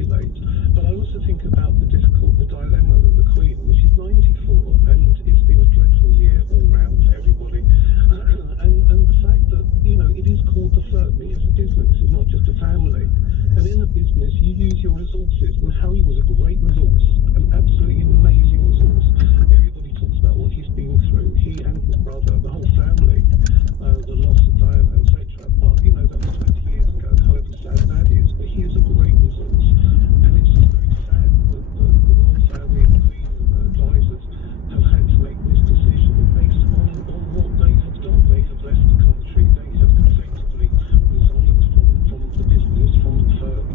speculate. But I also think about the dilemma that the Queen, which is 94, and it's been a dreadful year all round for everybody. And the fact that, it is called the firm. It is a business. It's not just a family. And in a business, you use your resources. And Harry was a great resource, an absolutely amazing resource. Everybody talks about what he's been through. He and his brother, the whole family, the loss of Diana, etc. But, that was 20 years ago, and however sad that is. But he is a great resource. And it's just very sad that the royal family, the Queen, and the advisors have had to make this decision based on what they have done. They have left the country. They have effectively resigned from the business, from the firm.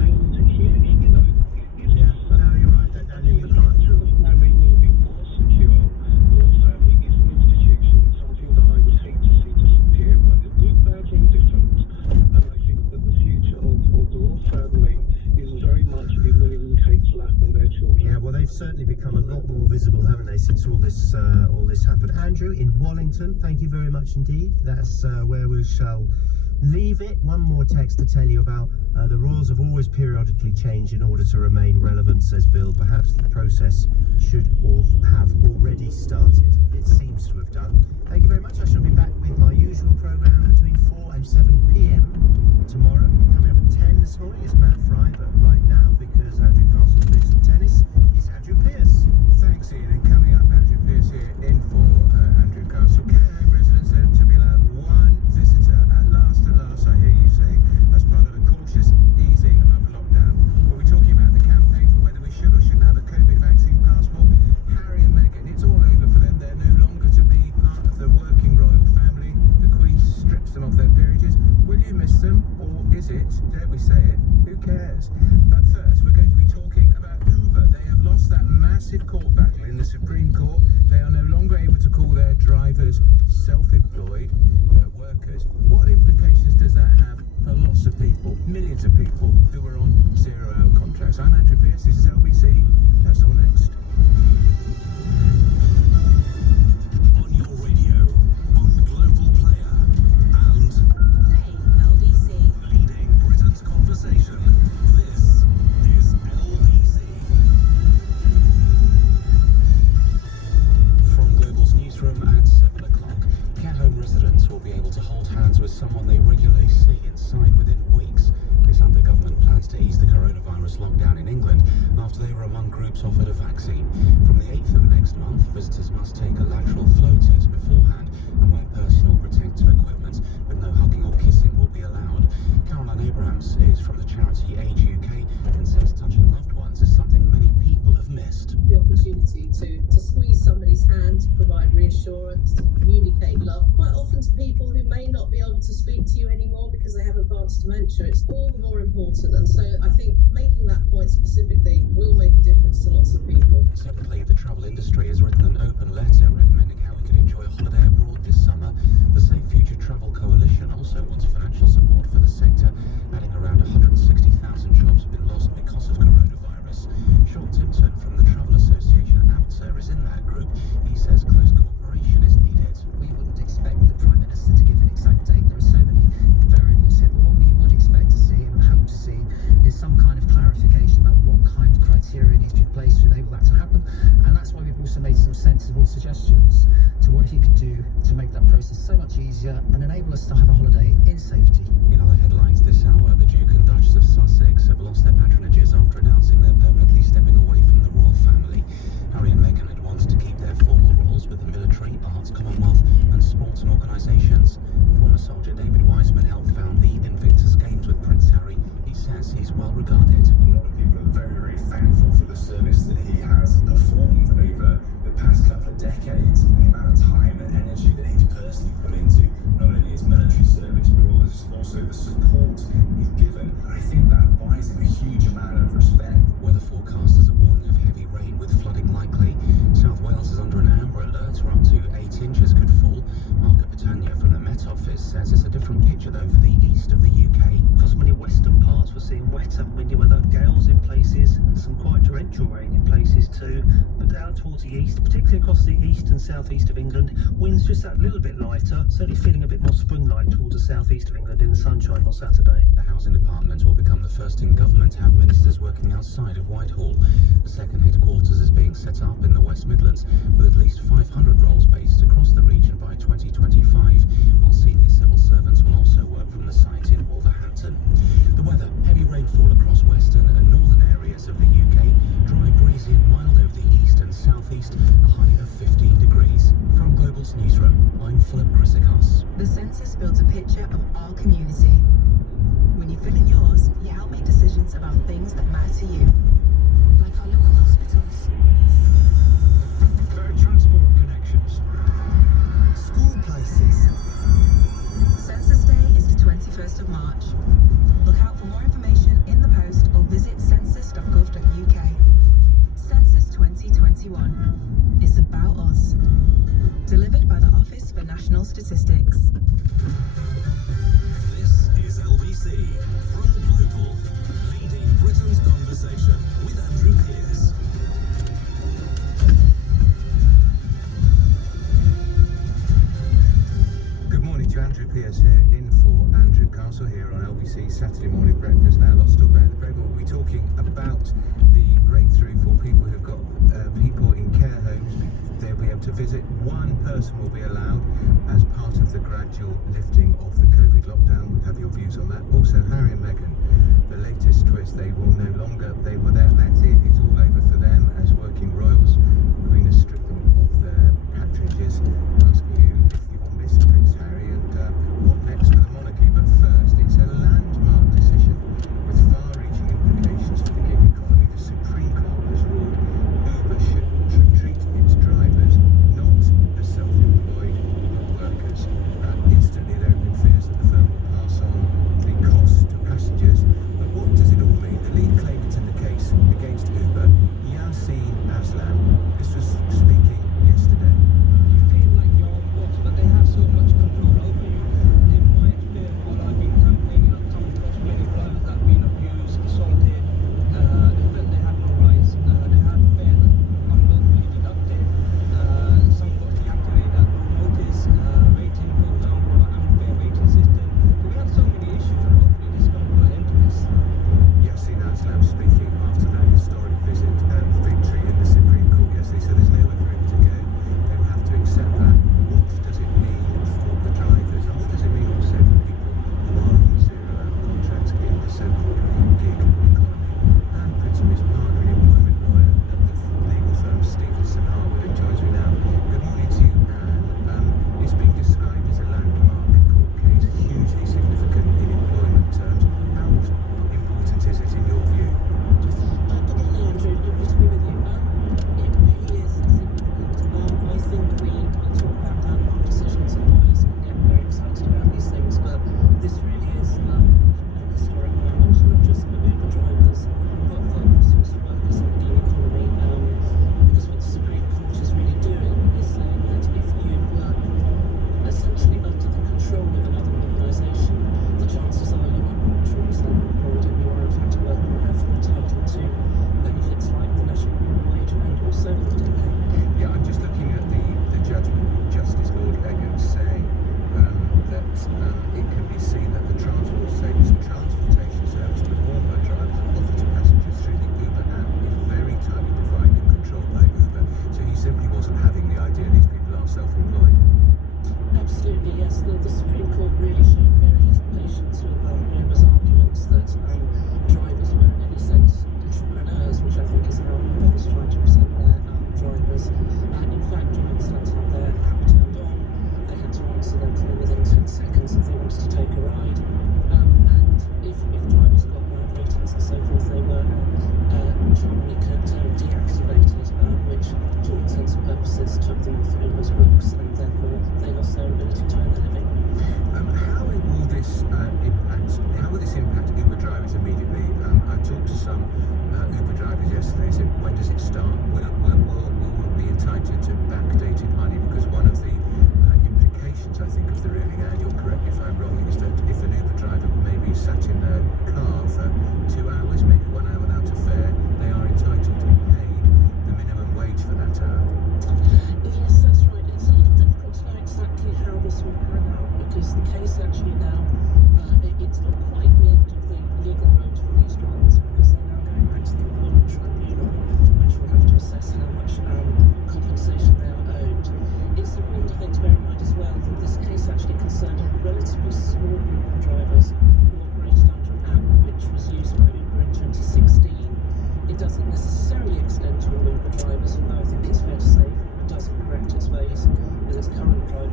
And here, it's yeah, no, you're right. I think the future of the family will be more secure. The royal family is an institution. It's something that I would hate to see disappear. But it's good, bad, or indifferent. And I think that the future of the royal family is very much in William and Kate's lap and their children. Yeah, well, they've certainly become a lot more visible, haven't they, since all this happened. Andrew in Wallington, thank you very much indeed. That's where we shall leave it. One more text to tell you about the royals have always periodically changed in order to remain relevant, says Bill. Perhaps the process should have already started. It seems to have done. Thank you very much. I shall be back with my usual programme between 4 and 7 p.m. tomorrow. Coming up at 10 this morning is Matt Fry, but right now, because Andrew Castle's doing some tennis, it's Andrew Pierce. Thanks, Ian. And coming up, Andrew Pierce here in for Andrew Castle. Care home residents are to be allowed one visitor at last, I hear you say, as part of a cautious easing of lockdown. We'll be talking about the campaign for whether we should or shouldn't have a COVID vaccine passport. Harry and Meghan, it's all over for them. They're no longer to be part of the working royal family. The Queen strips them of their peerages. Will you miss them, or is it, dare we say it, who cares? But first, we're going to be talking about Uber. They have lost that massive court battle in the Supreme Court. They are no longer able to call their drivers self-employed workers. What implications does that have for lots of people, millions of people who are on zero-hour contracts? I'm Andrew Pierce, this is LBC. That's all next. On your radio, on Global Player, and Play LBC. leading Britain's conversation. This is LBC. From Global's newsroom at 7 o'clock, care home residents will be able to hold hands with someone they regularly see inside within weeks. This under government plans to ease the coronavirus lockdown in England after they were among groups offered a vaccine. From the 8th of next month, visitors must take a lateral flow test beforehand and wear personal protective equipment, but no hugging or kissing will be allowed. Caroline Abrahams is from the charity Age UK and says touching loved ones is something many people have missed. The opportunity to squeeze somebody's hand, to provide reassurance, to communicate love, quite often to people who may not be able to speak to you anymore because they have advanced dementia. It's all the more important, and so I think making that point specifically will make a difference to lots of people. Separately, the travel industry has written an open letter recommending how we could enjoy a holiday abroad this summer. The Safe Future Travel Coalition also wants financial support for the sector, adding around 160,000 jobs have been lost because of coronavirus. Sean Tipton from the Travel Association APTA is in that group. He says close cooperation is needed. We wouldn't expect the Prime Minister to give an exact date. There are so many variables here, but what we would expect to see and hope to see is some kind of clarification about what kind of criteria needs to be placed to enable that to happen. And that's why we've also made some sensible suggestions to what he could do to make that process so much easier and enable us to have a holiday in safety. In other headlines this hour, the Duke and Duchess of Sussex have lost their patronages after announcing they're permanently stepping away from the royal family. Harry and Meghan had wanted to keep their formal roles with the military, arts, Commonwealth and sports and organisations. Former soldier David Wiseman helped found the Invictus Games with Prince Harry. He says he's well regarded. A lot of people are very, very thankful for the service that he has performed over the past couple of decades, and the amount of time and energy that he's personally put into not only his military service but also the windy weather, gales in places, and some quite torrential rain in places too. But down towards the east, particularly across the east and southeast of England, winds just that little bit lighter, certainly feeling a bit more spring-like towards the southeast of England in the sunshine on Saturday. The Housing Department will become the first in government to have ministers working outside of Whitehall. The second headquarters is being set up in the West Midlands, with at least 500 roles based across the region by 2025, while senior civil servants will also work from the site in Wolverhampton. The weather: heavy rainfall across western and northern areas of the UK, dry, breezy and mild over the east and southeast, a high of 15 degrees. From Global's newsroom, I'm Philip Chrysikos. The census builds a picture of our community. When you fill in yours, you help make decisions about things that matter to you. Like our local hospitals. Better transport connections. School places. Census Day is the 21st of March. Look out for more information in the post or visit census.gov.uk. Census 2021. It's about us. Delivered by the Office for National Statistics. This is LBC from Global, leading Britain's conversation with Andrew Pearce. Good morning to Andrew Pearce here, in for Andrew Castle here on LBC Saturday Morning Breakfast. Now, lots to talk about in the programme. We'll be talking about the breakthrough for people who've got people in care homes. They'll be able to visit. One person will be allowed as part of the gradual lifting of the COVID lockdown. We'll have your views on that. Also, Harry and Meghan, the latest twist, they will no longer, they were there, that's it, it's all over for them as working royals. The Queen has stripped them of their patronages. I'll ask you if you will miss Prince Harry and what next for the monarchy. But first, it's a landmark decision with far-reaching implications for the gig economy. The Supreme Court has ruled Uber should treat its drivers not as self-employed but workers. Instantly, there have been fears that the firm will pass on the cost to passengers. But what does it all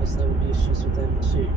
course there will be issues with them too.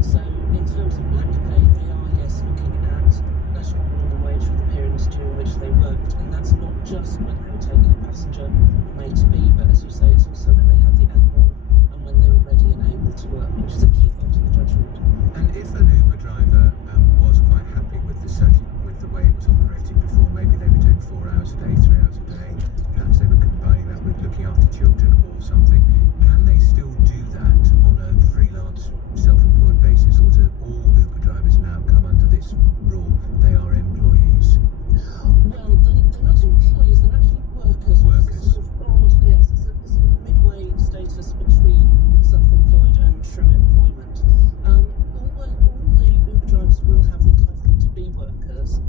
So in terms of back pay, they are, yes, looking at national minimum wage for the periods during which they worked, and that's not just when they were taking a passenger from A to B, but as you say, it's also when they had the app on and when they were ready and able to work, which is a key point in the judgment. And if an Uber driver was quite happy with the way it was operating before, maybe they were doing 4 hours a day, 3 hours a day, perhaps they were combining that with looking after children or something, can they still do that on a freelance, self-employed basis, or do all Uber drivers now come under this rule? They are employees. Well, they're not employees, they're actually workers. Workers. Sort of broad, yes, it's a midway status between self-employed and true employment. All the Uber drivers will have the entitlement to be workers,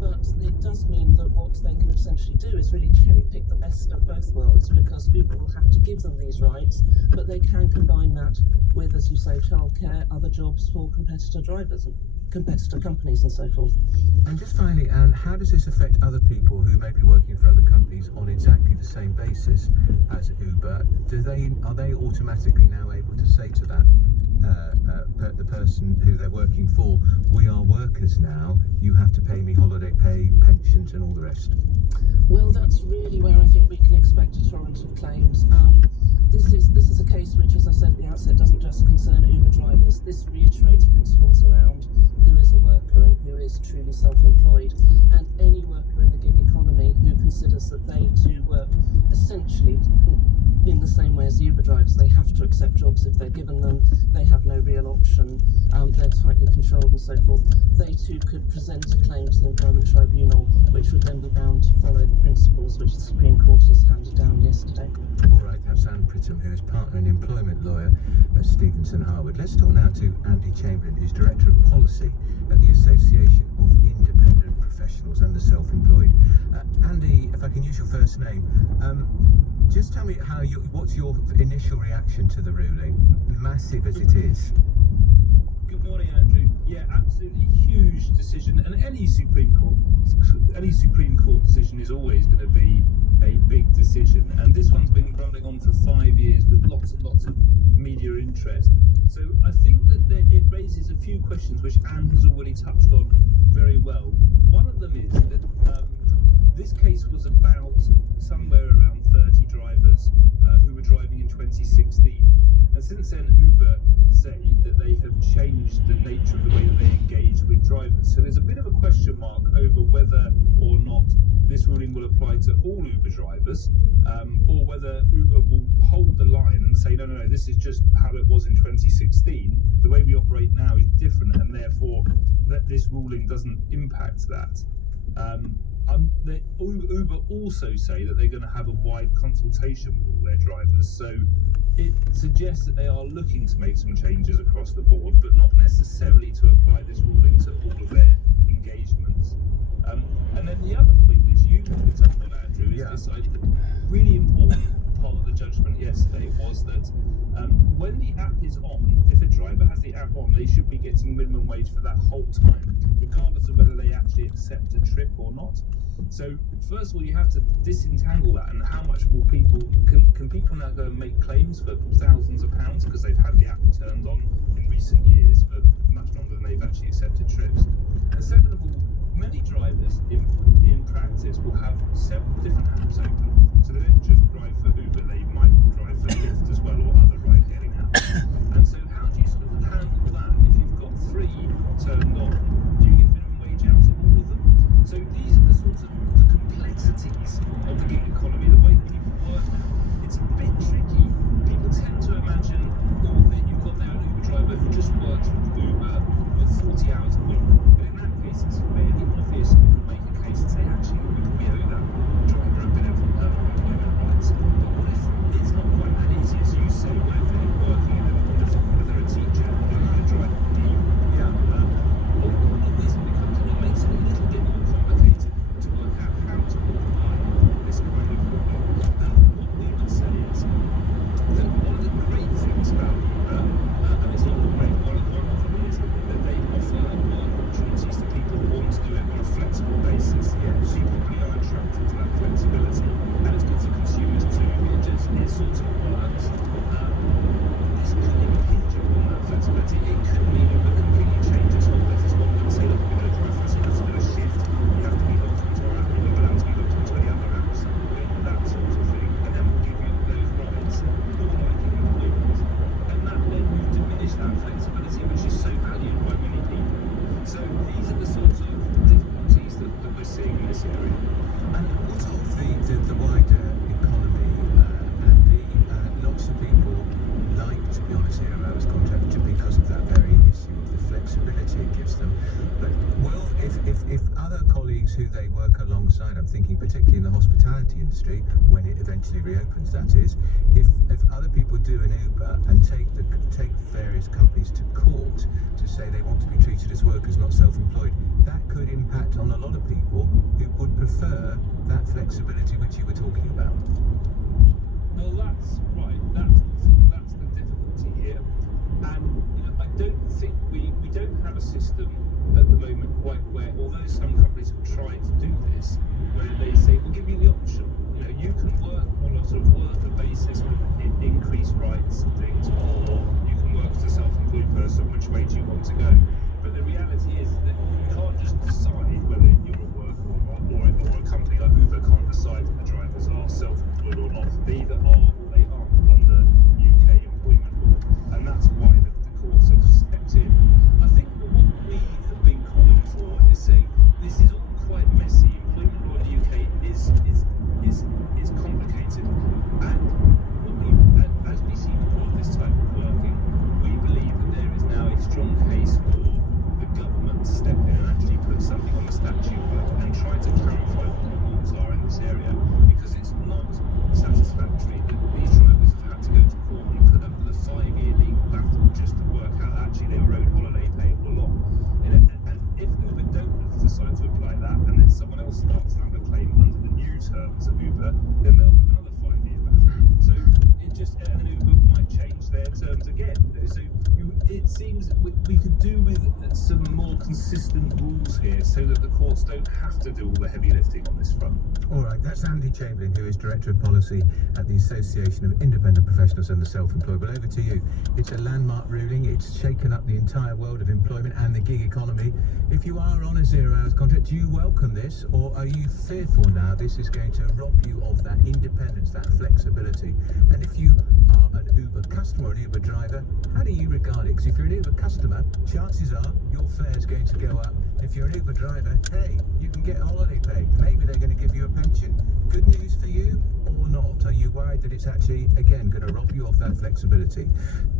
but it does mean that what they can essentially do is really cherry-pick the best of both worlds, because Uber will have to give them these rights, but they can combine that with, as you say, childcare, other jobs for competitor drivers and competitor companies and so forth. And just finally, Anne, how does this affect other people who may be working for other companies on exactly the same basis as Uber? Are they automatically now able to say to that the person who they're working for, we are workers now, you have to pay me holiday pay, pensions and all the rest? Well, that's really where I think we can expect a torrent of claims. This is a case which, as I said at the outset, doesn't just concern Uber drivers. This reiterates principles around who is a worker and who is truly self-employed. And any worker in the gig economy who considers that they too work essentially in the same way as Uber drivers, they have to accept jobs if they're given them, they have no real option, they're tightly controlled and so forth, they too could present a claim to the Employment Tribunal, which would then be bound to follow the principles which the Supreme Court has handed down yesterday. All right, that's Anne Prittam, who is partner and employment lawyer at Stevenson Harwood. Let's talk now to Andy Chamberlain, who's Director of Policy at the Association of Independent Professionals and the Self-Employed. Andy, if I can use your first name, just tell me what's your initial reaction to the ruling, massive as it is? Good morning, Andrew. Yeah, absolutely huge decision, and any Supreme Court decision is always going to be a big decision, and this one's been running on for 5 years with lots and lots of media interest. So I think that it raises a few questions which Anne has already touched on very well. One of them is that this case was about somewhere around 30 drivers who were driving in 2016. And since then, Uber say that they have changed the nature of the way that they engage with drivers. So there's a bit of a question mark over whether or not this ruling will apply to all Uber drivers, or whether Uber will hold the line and say, no, this is just how it was in 2016. The way we operate now is different, and therefore that this ruling doesn't impact that. Uber also say that they're going to have a wide consultation with all their drivers, so it suggests that they are looking to make some changes across the board, but not necessarily to apply this ruling to all of their engagements. And then the other point which you picked up on, Andrew, is this really important part of the judgment yesterday was that when the app is on, if a driver has the app on, they should be getting minimum wage for that whole time, regardless of whether they actually accept a trip or not. So first of all, you have to disentangle that, and how much will can people now go and make claims for thousands of pounds because they've had the app turned on in recent years for much longer than they've actually accepted trips. And second of all, many drivers in practice will have several different apps open, so they don't just drive for Uber, they might drive for Lyft as well, or other ride-hailing apps. And so how do you sort of handle that if you've got 3 turned on? Do you get minimum wage out of all of them? So these are the sorts of the complexities of the gig economy, the way that people work now. It's a bit tricky. People tend to imagine that you've got now an Uber driver who just works for Uber for 40 hours a week. But in that case, it's fairly obvious you can make a case and say, actually, we owe that driver a bit of employment rights. But what if it's not quite that easy, as you say, what if they're working in whether they're a teacher or a driver? All of this it makes it a little bit more complicated to work out how to apply this kind of ruling. What we this area. And what of the wider economy, Andy? Lots of people like to be on a zero-hours contract because of that very issue of the flexibility it gives them. But well, if other colleagues who they work alongside, I'm thinking particularly in the hospitality industry, when it eventually reopens, that is, if other people do an Uber and take various companies to court to say they want to be treated as workers, not self-employed, that could impact on a lot of people who would prefer that flexibility which you were talking about. Well, that's right. That's the difficulty here. And I don't think we don't have a system at the moment quite where, although some companies have tried to do this, where they say we'll give you the option. You can work on a sort of worker basis with increased rights and things, or you can work as a self-employed person. Which way do you want to go? But the reality is that you can't just decide whether you're a worker or not, or a company like Uber can't decide if the drivers are self-employed or not. They either are or they aren't under UK employment law, and that's why the courts have stepped in. I think that what we have been calling for is saying this is all quite messy. Employment law in the UK is complicated, and as we see more of this type of working, we believe that there is now a strong case for the government to step in and actually put something on the statute book and try to clarify what the rules are in this area, because it's not satisfactory that these drivers have had to go to court and put up with a 5-year legal battle just to work out actually they were owed holiday pay or not. And if Uber don't decide to apply that, and then someone else starts another claim under the new terms of Uber, then they'll have another 5-year battle. So and Uber might change their terms again. So it seems we could do with some more consistent rules here, so that the courts don't have to do all the heavy lifting on this front. All right, that's Andy Chamberlain, who is Director of Policy at the Association of Independent Professionals and the Self-Employed. Well, over to you. It's a landmark ruling. It's shaken up the entire world of employment and the gig economy. If you are on a zero-hours contract, do you welcome this, or are you fearful now this is going to rob you of that independence, that flexibility? And if you are an Uber customer or an Uber driver, how do you regard it? Because if you're an Uber customer, chances are your fare is going to go up. If you're an Uber driver, hey, you can get holiday pay. Maybe they're going to give you a pension. Good news for you or not? Are you worried that it's actually, again, going to rob you of that flexibility?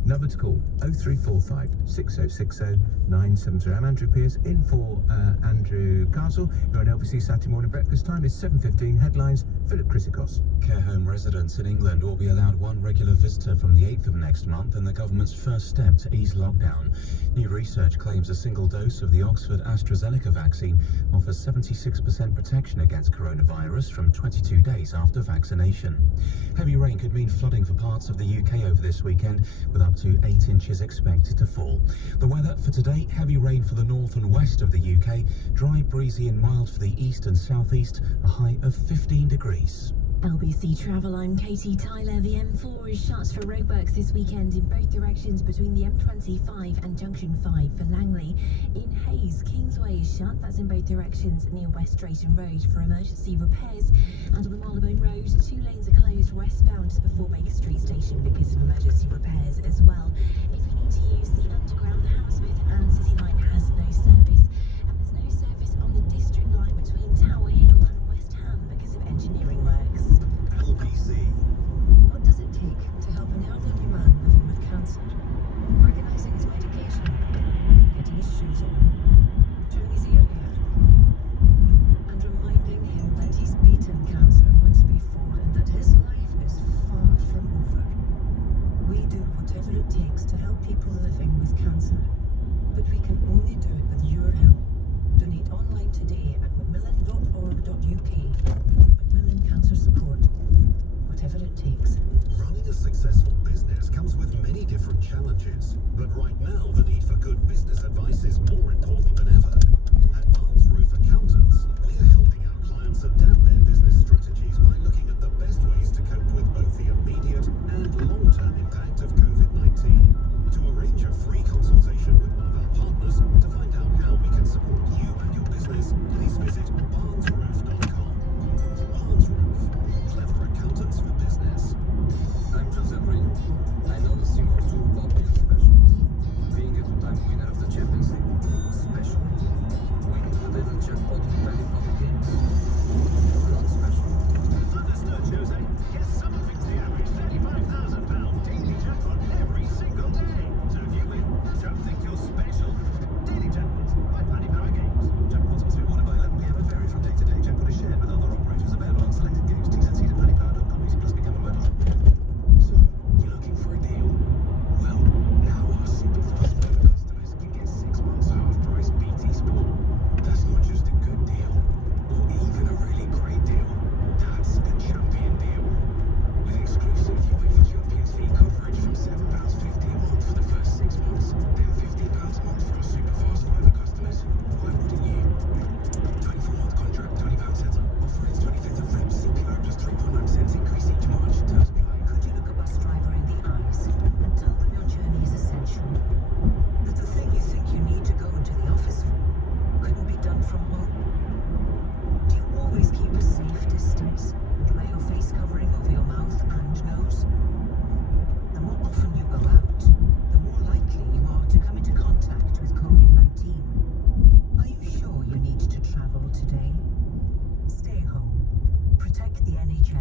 Number to call, 0345 6060 973. I'm Andrew Pierce, in for Andrew Castle. You're on LBC Saturday morning breakfast time. It's 7:15. Headlines, Philip Chrysikos. Care home residents in England will be allowed one regular visitor from the 8th of next month, in the government's first step to ease lockdown. New research claims a single dose of the Oxford AstraZeneca vaccine offers 76% protection against coronavirus from 22 days after vaccination. Heavy rain could mean flooding for parts of the UK over this weekend, with up to 8 inches expected to fall. The weather for today: heavy rain for the north and west of the UK, dry, breezy and mild for the east and southeast, a high of 15 degrees. LBC Travel, I'm Katie Tyler. The M4 is shut for roadworks this weekend in both directions between the M25 and Junction 5 for Langley. In Hayes, Kingsway is shut, that's in both directions near West Drayton Road for emergency repairs. And on the Marylebone Road, 2 lanes are closed westbound just before Baker Street Station because of emergency repairs as well. If you need to use the Underground, the Hammersmith and City Line has no service. And there's no service on the District Line between Tower Hill and West Ham because of engineering works. LBC. What does it take to help an elderly man living with cancer? Organising his medication, getting his shoes on, turning his ear hair, and reminding him that he's beaten cancer once before and that his life is far from over. We do whatever it takes to help people living with cancer, but we can only do it with your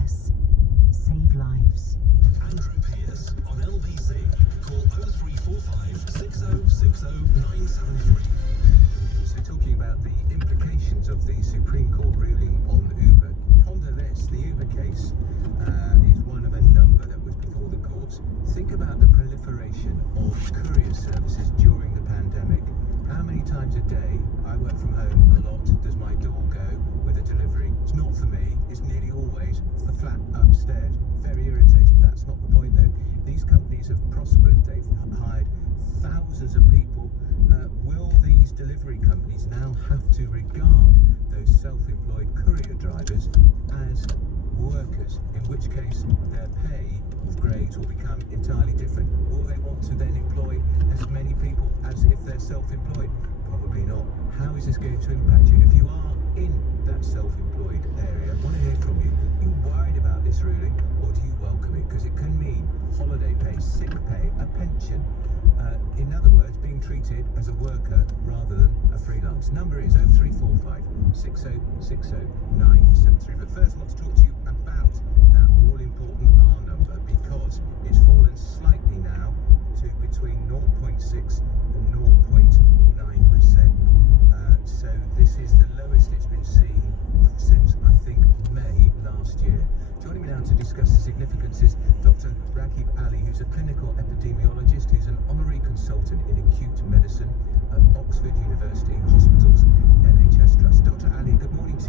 less. Save lives. Andrew Pierce on LBC. Call 0345 6060 973. So talking about the implications of the Supreme Court ruling on Uber, ponder this, the Uber case is one of a number that was before the courts. Think about the proliferation of courier services during the pandemic. How many times a day, I work from home a lot, does my door go with a delivery? It's not for me, it's nearly always the flat upstairs. Very irritating. That's not the point though. These companies have prospered, they've hired thousands of people. Will these delivery companies now have to regard those self-employed courier drivers as workers, in which case their pay of grades will become entirely different? Will they want to then employ as many people as if they're self-employed? Probably not. How is this going to impact you? And if you are in that self-employed area, I want to hear from you. Are you worried about this ruling, or do you welcome it? Because it can mean holiday pay, sick pay, a pension. In other words, being treated as a worker rather than a freelance. Number is 0345 6060 973. But first, I want to talk to you about that all-important R number, because it's fallen slightly now to between 0.6 and 0.9%. So this is the lowest it's been seen since, I think, May last year. Joining me now to discuss the significance is Dr. Rakib Ali, who's a clinical epidemiologist, who's an honorary consultant in acute medicine at Oxford University Hospitals NHS Trust. Dr. Ali, good morning to you.